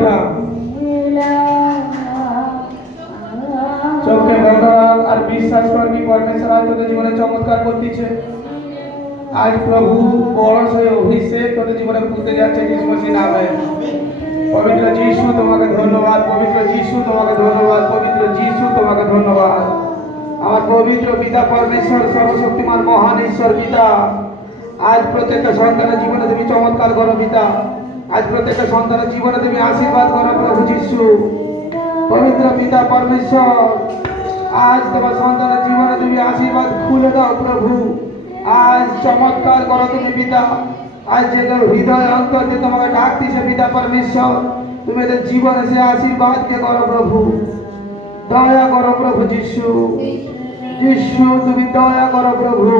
ওঠা। চোখে বন্ধ রাখ আর বিশ্বাস কর কি পরমেশ্বর আজ তোদের জীবনে চমৎকার করতেছে। আজ প্রভু বড় সেই অভিষেক তোদের জীবনে খুলতে যাচ্ছে যিশু মসির নামে। পবিত্র যিশু তোমাকে ধন্যবাদ, পবিত্র যিশু তোমাকে ধন্যবাদ, পবিত্র যিশু তোমাকে ধন্যবাদ। আমার পবিত্র পিতা পরমেশ্বর সর্বশক্তিমান মহান ঈশ্বর পিতা, আজ প্রত্যেকটা সন্তানের জীবনে তুমি চমৎকার করো পিতা। আজ প্রত্যেকটা সন্তানের জীবনে তুমি আশীর্বাদ করো প্রভু যিশু। পবিত্র পিতা পরমেশ্বর, আজ তোমার সন্তানের জীবনে তুমি আশীর্বাদ খুলে দাও প্রভু। আজ চমৎকার করো তুমি পিতা। আজ যে কেউ হৃদয় অন্তর দিয়ে তোমাকে ডাকতেছে পিতা পরমেশ্বর, তুমি এদের জীবনে সে আশীর্বাদকে করো প্রভু। দয়া করো প্রভু যিশু। যিশু তুমি দয়া করো প্রভু।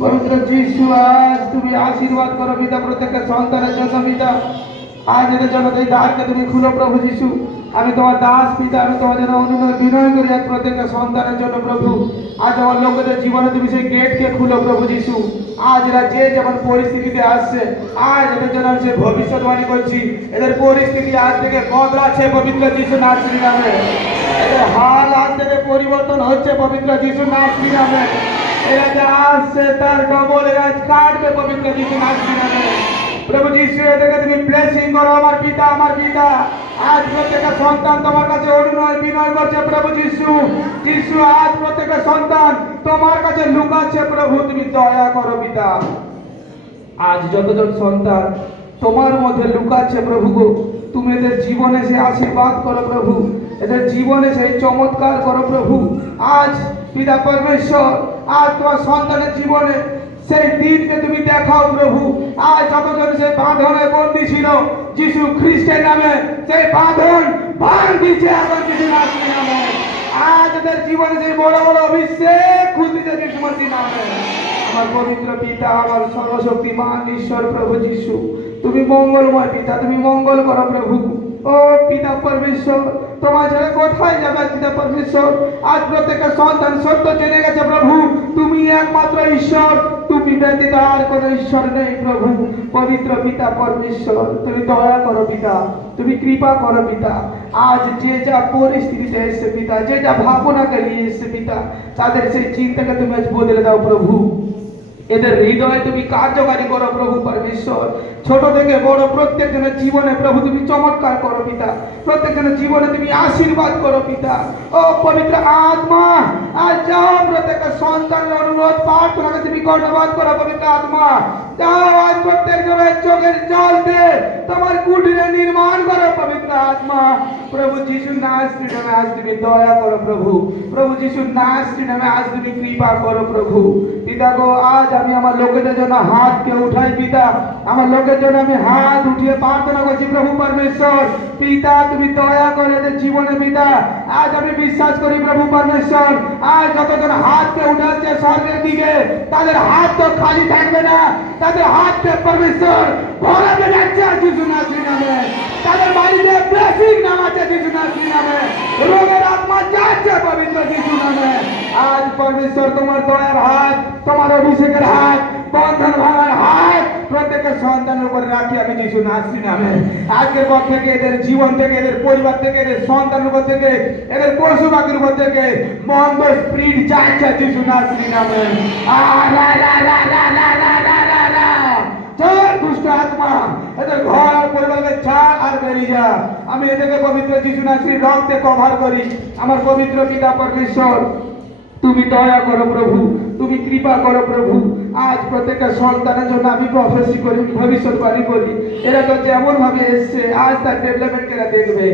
পবিত্র যিশু, আজ তুমি আশীর্বাদ করো পিতা প্রত্যেকটা সন্তানের জন্য পিতা। আজ এদের জন্য এই দ্বারকে তুমি খুলো প্রভু যিশু। আমি তোমার দাস পিতা, আমি তোমার জন্য অনুনয় বিনয় করি আজ প্রত্যেকটা সন্তানের জন্য প্রভু। আজ আমার লোকেদের জীবনে তুমি সেই গেটকে খুলো প্রভু যিশু। আজ এরা যে যেমন পরিস্থিতিতে আসছে, আজ এদের জন্য আমি সে ভবিষ্যৎবাণী করছি, এদের পরিস্থিতি আজ থেকে বদলাচ্ছে পবিত্র যিশু নাসরি নামে। এদের হাল আজ থেকে পরিবর্তন হচ্ছে পবিত্র যিশু নাসরি নামে। এরা যা আসছে তার ডবল এরা কাটবে পবিত্র যিশু নাসরি নামে। প্রভু যিশু, এদেরকে তুমি ব্লেসিং করো আমার পিতা, আমার পিতা। আজ প্রত্যেকটা সন্তান তোমার কাছে অনুনয় বিনয় করছে প্রভু যিশু। যিশু, আজ প্রত্যেকটা সন্তান তোমার কাছে লুকাচ্ছে প্রভু, তুমি দয়া করো পিতা। আজ যতজন সন্তান তোমার মধ্যে লুকাচ্ছে প্রভু গো, তুমি এদের জীবনে সে আশীর্বাদ করো প্রভু, এদের জীবনে সেই চমৎকার করো প্রভু। আজ পিতা পরমেশ্বর, আজ তোমার সন্তানের জীবনে সেই দিনকে তুমি দেখাও প্রভু। আজ যতজন সেই বাঁধনে বন্দী ছিল যিশু খ্রিস্টের নামে, সেই বাঁধন ভাঙছে এখন যিশু নাসরি নামে। আজ এদের জীবনে সেই বড় বড় অভিষেক খুলতেছে যিশু মসির নামে। আমার পবিত্র পিতা, আমার সর্বশক্তিমান ঈশ্বর প্রভু যিশু, তুমি মঙ্গলময় পিতা, তুমি মঙ্গল করো প্রভু। ও পিতা পরমেশ্বর, তোমার ছেলে কোথায় যাবে পিতা পরমেশ্বর? আজ প্রত্যেকটা সন্তান সত্য জেনে গেছে প্রভু, তুমি একমাত্র ঈশ্বর, তুমি ব্যতীত আর কোনো ঈশ্বর নেই প্রভু। পবিত্র পিতা পরমেশ্বর, তুমি দয়া করো পিতা, তুমি কৃপা করো পিতা। আজ যে যা পরিস্থিতিতে এসছে পিতা, যে যা ভাবনাকে নিয়ে এসছে পিতা, তাদের সেই চিন্তাকে তুমি আজ বদলে দাও প্রভু। এদের হৃদয়ে তুমি কার্যকারী করো প্রভু পরমেশ্বর। ছোট থেকে বড় প্রত্যেকজনের জীবনে প্রভু তুমি চমৎকার করো পিতা। প্রত্যেকজনের জীবনে তুমি আশীর্বাদ করো পিতা। ও পবিত্র আত্মা, আজ যাও প্রত্যেকটা সন্তানের অনুরোধ প্রার্থনাকে তুমি কর্ণপাত করো পবিত্র আত্মা। যাও আজ প্রত্যেকজনের চোখের জলকে তোমার কুটিরে নির্মাণ করো পবিত্র আত্মা। প্রভু যিশু নাসরি নামে আজ তুমি দয়া করো প্রভু। প্রভু যিশু নাসরি নামে আজ তুমি কৃপা করো প্রভু। পিতা গো, আজ আমি আমার লোকেদের জন্য হাতকে উঠাই পিতা। আমার লোকের জন্য আমি হাত উঠিয়ে প্রার্থনা করছি প্রভু পরমেশ্বর। পিতা, তুমি দয়া করে এদের জীবনে পিতা। আজ আমি বিশ্বাস করি প্রভু পরমেশ্বর, আজ যতজন হাতকে উঠাচ্ছে স্বর্গের দিকে, তাদের হাত তো খালি থাকবে না, তাদের হাতকে পরমেশ্বর ভরাতে যাচ্ছে যিশু নাসরি নামে। তাদের বাড়িতে ব্লেসিং নামাচ্ছে যিশু নাসরি নামে। রোগের আত্মা যাচ্ছে পবিত্র যিশু নামে। আজ পরমেশ্বর তোমার দয়ার হাত, তোমার অভিষেকের হাত, বন্ধন ভাঙার হাত প্রত্যেকের সন্তানের উপরে রাখি আমি যিশু নাসরি নামে। আজকের পর থেকে এদের জীবন থেকে, এদের পরিবার থেকে, এদের সন্তানের উপর থেকে, এদের পশু পাখির উপর থেকে বন্ধ স্পিরিট যাচ্ছে যিশু নাসরি নামে। দুষ্ট আত্মা এদের ঘর আর পরিবারকে ছাড় আর বেরিয়ে যা। আমি এদেরকে পবিত্র যিশু নাসরির রক্তে কভার করি। আমার পবিত্র পিতা পরমেশ্বর, তুমি দয়া করো প্রভু, তুমি কৃপা করো প্রভু। আজ প্রত্যেকটা সন্তানের জন্য আমি প্রফেসি করি, ভবিষ্যৎবাণী করি। এরা তো যেমন ভাবে এসছে, আজ তার ডেভেলপমেন্ট এরা দেখবে।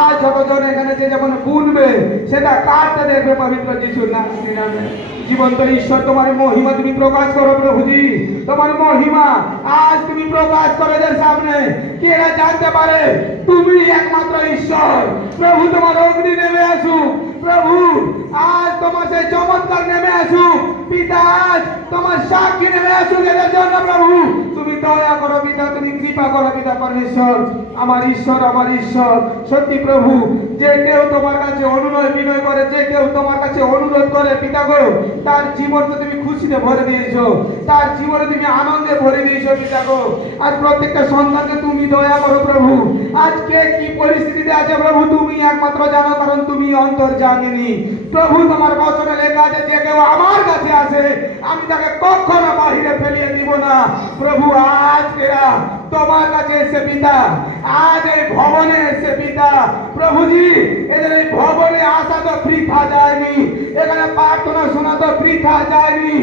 আজ যতজন এখানে যে যেমন বুনবে, সেটা কাটতে দেখবে পবিত্র যিশু নাসরি নামে। জীবন্ত ঈশ্বর, তোমার মহিমা তুমি প্রকাশ করো প্রভুজি। তোমার মহিমা আজ তুমি প্রকাশ করো এদের সামনে, কি এরা জানতে পারে তুমি একমাত্র ঈশ্বর। প্রভু, তোমার অগ্নি নেমে আসুক প্রভু। আজ তোমার সেই চমৎকার নেমে আসুক পিতা। আজ তোমার সাক্ষী নেমে আসুক এদের জন্য প্রভু। তুমি দয়া করো পিতা, তুমি কৃপা করো পিতা পরমেশ্বর। আমার ঈশ্বর, আমার ঈশ্বর, সত্যি প্রভু, যে কেউ তোমার কাছে অনুনয় বিনয় করে, যে কেউ তোমার কাছে অনুরোধ করে পিতা গো, তার জীবনকে তুমি খুশিতে ভরে দিয়েছো, তার জীবনে তুমি আনন্দে ভরে দিয়েছো পিতা গো। আজ প্রত্যেকটা সন্তানকে তুমি দয়া করো প্রভু। আজকে কি পরিস্থিতিতে আছে প্রভু তুমি একমাত্র জানো, কারণ তুমি অন্তর্যামিনী। প্রভু তোমার বচনে লেখা আছে যে কেউ আমার কাছে আসে আমি তাকে কখনো বাহিরে ফেলিয়ে দিব না। প্রভু আজ এরা তোমার কাছে এসে পিতা, আজ এই ভবনে এসে পিতা প্রভুজি, এদের এই ভবনে আসা তো বৃথা যায়নি, এখানে প্রার্থনা শোনা তো বৃথা যায়নি।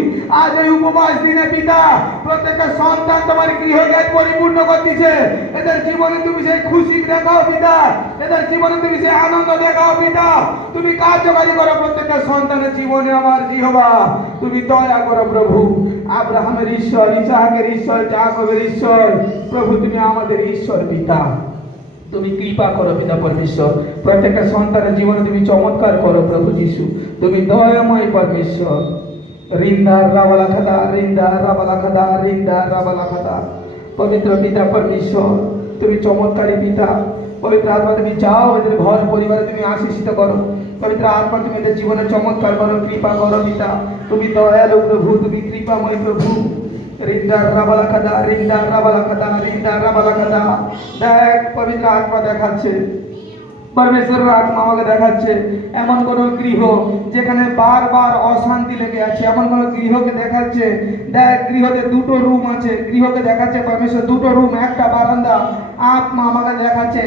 আজ এই উপবাস দিনে পিতা প্রত্যেকটা সন্তান তোমার গৃহকে পরিপূর্ণ করতেছে। এদের জীবনে তুমি সেই খুশি দেখাও পিতা, এদের জীবনে তুমি সেই আনন্দ দেখাও পিতা। তুমি কার্যকারী করো প্রত্যেকটা সন্তানের জীবনে। আমার জিহবা তুমি দয়া করো প্রভু। আব্রাহামের ঈশ্বর, ইসাহাকের ঈশ্বর, যাকবের ঈশ্বর, প্রভু তুমি আমাদের ঈশ্বর পিতা। তুমি কৃপা করো পিতা পরমেশ্বর, প্রত্যেকটা সন্তানের জীবনে তুমি চমৎকার করো প্রভু যিশু। তুমি দয়াময় পরমেশ্বর। রিন্দা রাবালা খাদা, রিন্দা রাবালা খাদা, রিন্দা রাবালা খাদা। পবিত্র পিতা পরমেশ্বর তুমি চমৎকারী পিতা। পবিত্র আত্মা তুমি যাও এদের ঘর পরিবারে তুমি আশীষিত করো। পবিত্র আত্মা তুমি এদের জীবনে চমৎকার করো, কৃপা করো পিতা। তুমি দয়ালু প্রভু, তুমি কৃপাময় প্রভু। রিন্দা রাবালা খাদা, রিন্দা রাবালা খাদা, রিন্দা রাবালা খাদা। দেখ পবিত্র আত্মা দেখাচ্ছে, পরমেশ্বরের আত্মা আমাকে দেখাচ্ছে এমন কোন গৃহ যেখানে বারবার অশান্তি লেগে আছে, এমন কোন গৃহকে দেখাচ্ছে। দেখ গৃহতে দুটো রুম আছে, গৃহকে দেখাচ্ছে পরমেশ্বর দুটো রুম, একটা বারান্দা। আত্মা আমাকে দেখাচ্ছে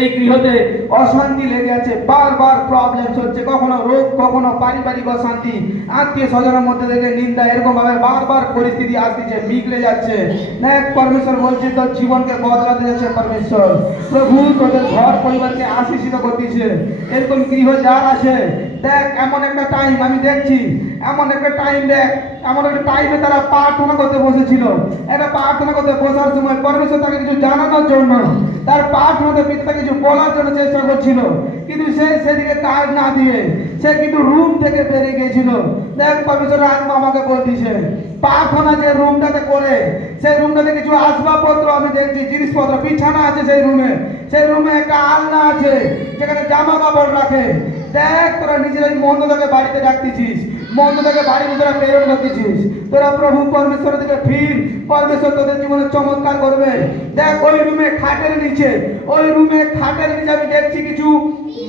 এই গৃহতে অশান্তি লেগে আছে, বারবার প্রবলেম হচ্ছে, কখনো রোগ, কখনো পারিবারিক অশান্তি, আত্মীয় স্বজনের মধ্যে থেকে নিন্দা, এরকম ভাবে বারবার পরিস্থিতি আসছে, বিগড়ে যাচ্ছে। দেখ পরমেশ্বর বলছে তোর জীবনকে বদলাতে যাচ্ছে পরমেশ্বর। প্রভু তোদের ঘর পরিবারকে আশীষিত করতেছে। এরকম গৃহ যার আছে দেখ এমন একটা টাইম আমি দেখছি, এমন একটা টাইম দেখ, এমন একটা টাইমে তারা প্রার্থনা করতে বসেছিল। একটা প্রার্থনা করতে বসার সময় পরমেশ্বর তাকে কিছু জানানোর জন্য, তার প্রার্থনাতে পিতা কিছু বলার জন্য চেষ্টা করছিল, কিন্তু সে সেদিকে কাজ না দিয়ে সে কিন্তু রুম থেকে বেরিয়ে গিয়েছিল। দেখ পরমেশ্বরের আত্মা আমাকে বলতেছে প্রার্থনা যে রুমটাতে করে, সেই রুমটাতে কিছু আসবাবপত্র আমি দেখছি, জিনিসপত্র বিছানা আছে সেই রুমে, সেই রুমে একটা আলনা আছে যেখানে জামা কাপড় রাখে। দেখ তোরা নিজের ওই মন্দটাকে বাড়িতে রাখতেছিস, মন্দটাকে বাড়ির তোরা প্রেরণ করতেছিস। তোরা প্রভু পরমেশ্বরের দিকে ফির, পরমেশ্বর তোদের জীবনে চমৎকার করবে। দেখ ওই রুমে খাটের নিচে, ওই রুমে খাটের নিচে আমি দেখছি কিছু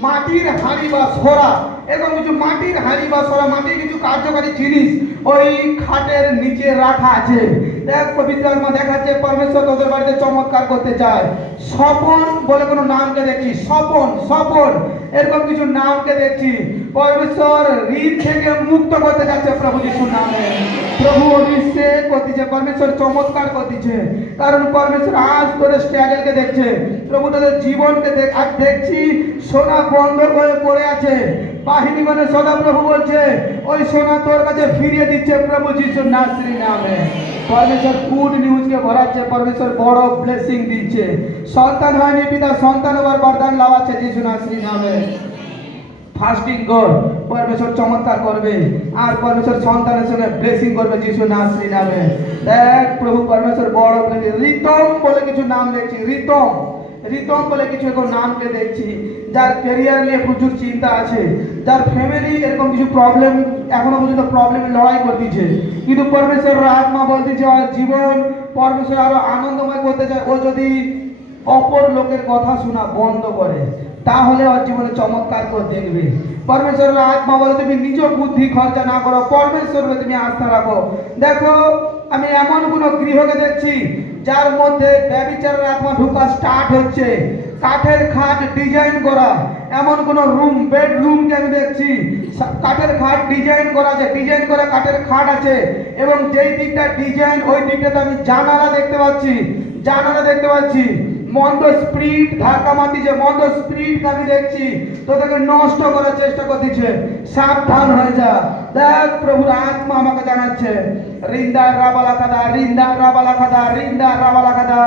মাটির হাঁড়ি বা সরা, এরকম কিছু মাটির হাঁড়ি বা সরা, মাটির কিছু কার্যকারী জিনিস ওই খাটের নিচে রাখা আছে। দেখ পবিত্র আত্মা দেখাচ্ছে পরমেশ্বর তোদের বাড়িতে চমৎকার করতে চায়। স্বপন বলে কোনো নামকে দেখছি, স্বপন, স্বপন এরকম কিছু নামকে দেখছি। পরমেশ্বর ঋণ থেকে মুক্ত করতে যাচ্ছে প্রভু যিশুর নামে। প্রভু অভিষেক করতেছে, পরমেশ্বর চমৎকার করতেছে, কারণ পরমেশ্বর আজ তোদের স্ট্রাগলকে দেখছে। প্রভু তোদের জীবনকে আজ দেখছি সোনা বন্ধ করে পড়ে আছে, বাহিনী মানে সদা প্রভু বলছে ওই সোনা তোর কাছে ফিরিয়ে দিচ্ছে প্রভু যিশুর নাসরি নামে। পরমেশ্বর গুড নিউজকে ভরাচ্ছে, পরমেশ্বর বড় ব্লেসিং দিচ্ছে। সন্তান হয়নি পিতা, সন্তান হবার বরদান লাগাচ্ছে যিশু নাসরি নামে। ফাস্টিং কর, পরমেশ্বর চমৎকার করবে, আর পরমেশ্বর সন্তানের সঙ্গে ব্লেসিং করবে যিশু নাসরি নামে। দেখ প্রভু পরমেশ্বর বড় রিতম বলে কিছু নাম দেখছি, রিতম, রিতম বলে কিছু এখন নামকে দেখছি, যার ক্যারিয়ার নিয়ে প্রচুর চিন্তা আছে, যার ফ্যামিলি এরকম কিছু প্রবলেম এখনো পর্যন্ত প্রবলেমে লড়াই করতেছে, কিন্তু পরমেশ্বরের আত্মা বলতেছে ওর জীবন পরমেশ্বর আরো আনন্দময় করতে চায়। ও যদি অপর লোকের কথা শোনা বন্ধ করে তাহলে ওর জীবনে চমৎকার করে দেখবে। পরমেশ্বরের আত্মা বলে তুমি নিজ বুদ্ধি খরচা না করো, পরমেশ্বরে তুমি আস্থা রাখো। দেখো আমি এমন কোন গৃহকে দেখছি যার মধ্যে ব্যভিচারের আত্মা ঢোকা স্টার্ট হচ্ছে, কাঠের খাট ডিজাইন করা, এমন কোন রুম বেডরুমকে আমি দেখছি কাঠের খাট ডিজাইন করা আছে, ডিজাইন করা কাঠের খাট আছে, এবং যেই দিকটা ডিজাইন ওই দিকটাতে আমি জানালা দেখতে পাচ্ছি, জানালা দেখতে পাচ্ছি। মন্দ স্পিরিট ধাক্কা মারতেছে, মন্দ স্পিরিট আমি দেখছি তোদেরকে নষ্ট করার চেষ্টা করতেছে, সাবধান হয়ে যা। দেখ প্রভুর আত্মা আমাকে জানাচ্ছে রিন্দা রাবালা কাদা, রিন্দা রাবালা কাদা, রিন্দা রাবালা কাদা।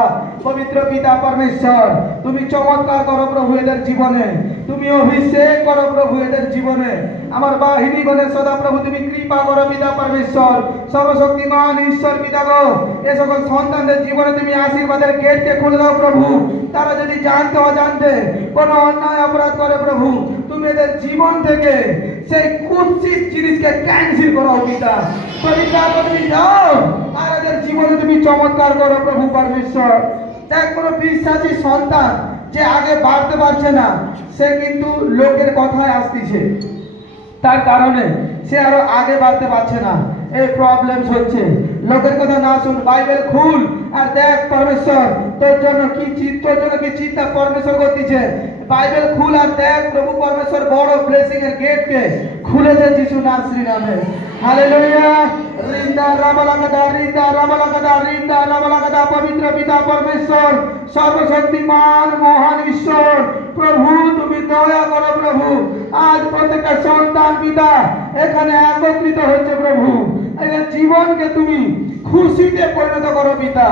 পবিত্র পিতা পরমেশ্বর তুমি চমৎকার করো প্রভু এদের জীবনে, তুমি অভিষেক করো প্রভু এদের জীবনে। আমার বাহিনী বলে সদা প্রভু তুমি কৃপা করো পিতা পরমেশ্বর, সর্বশক্তিমান ঈশ্বর পিতা গো। এ সকল সন্তানদের জীবনে তুমি আশীর্বাদের গেটকে খুলে দাও প্রভু। তারা যদি জানতে অজান্তে কোনো অন্যায় অপরাধ করে প্রভু, তুমি এদের জীবন থেকে সেই কুৎসিত জিনিসকে ক্যান্সেল করো পিতা। পবিত্র তুমি যাও আর এদের জীবনে তুমি চমৎকার করো প্রভু পরমেশ্বর। দেখ কোনো বিশ্বাসী সন্তান যে আগে বাড়তে পারছে না, সে কিন্তু লোকের কথায় আসতেছে, তার কারণে সে আরো আগে বাড়তে পারছে না। এই প্রবলেম হচ্ছে, লোকের কথা না শুন, বাইবেল খুল আর দেখ পরমেশ্বর তোর জন্য কি চিন্তা পরমেশ্বর করতেছে। বাইবেল খুল আর দেখ প্রভু পরমেশ্বর বড় ব্লেসিং এর গেট কে খুলেছে যিশু নাসরি নামে। হালেলুয়া। রিন্দা রাবালাকাদা পবিত্র পিতা পরমেশ্বর, সর্বশক্তিমান মহান ঈশ্বর প্রভু, তুমি দয়া করো প্রভু। আজ প্রত্যেকটা সন্তান পিতা এখানে একত্রিত হচ্ছে প্রভু, এদের জীবনকে তুমি খুশিতে পরিণত করো পিতা,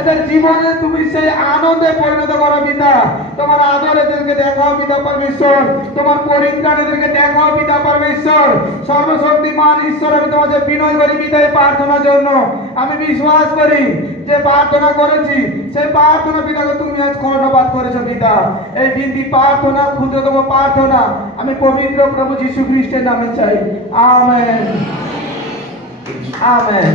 এদের জীবনে তুমি সেই আনন্দে পরিণত করো পিতা। তোমার আদর এদেরকে দেখাও পিতা পরমেশ্বর, তোমার পরিত্রাণ এদেরকে দেখাও পিতা পরমেশ্বর। সর্বশক্তিমান ঈশ্বর, আমি তোমাকে বিনয় করি পিতা এই প্রার্থনার জন্য। আমি বিশ্বাস করি যে প্রার্থনা করেছি সেই প্রার্থনা পিতাকে তুমি আজ কর্ণপাত করেছো পিতা। এই বিনতি প্রার্থনা, ক্ষুদ্রতম প্রার্থনা আমি পবিত্র প্রভু যীশু খ্রিস্টের নামে চাই। Amen, amen.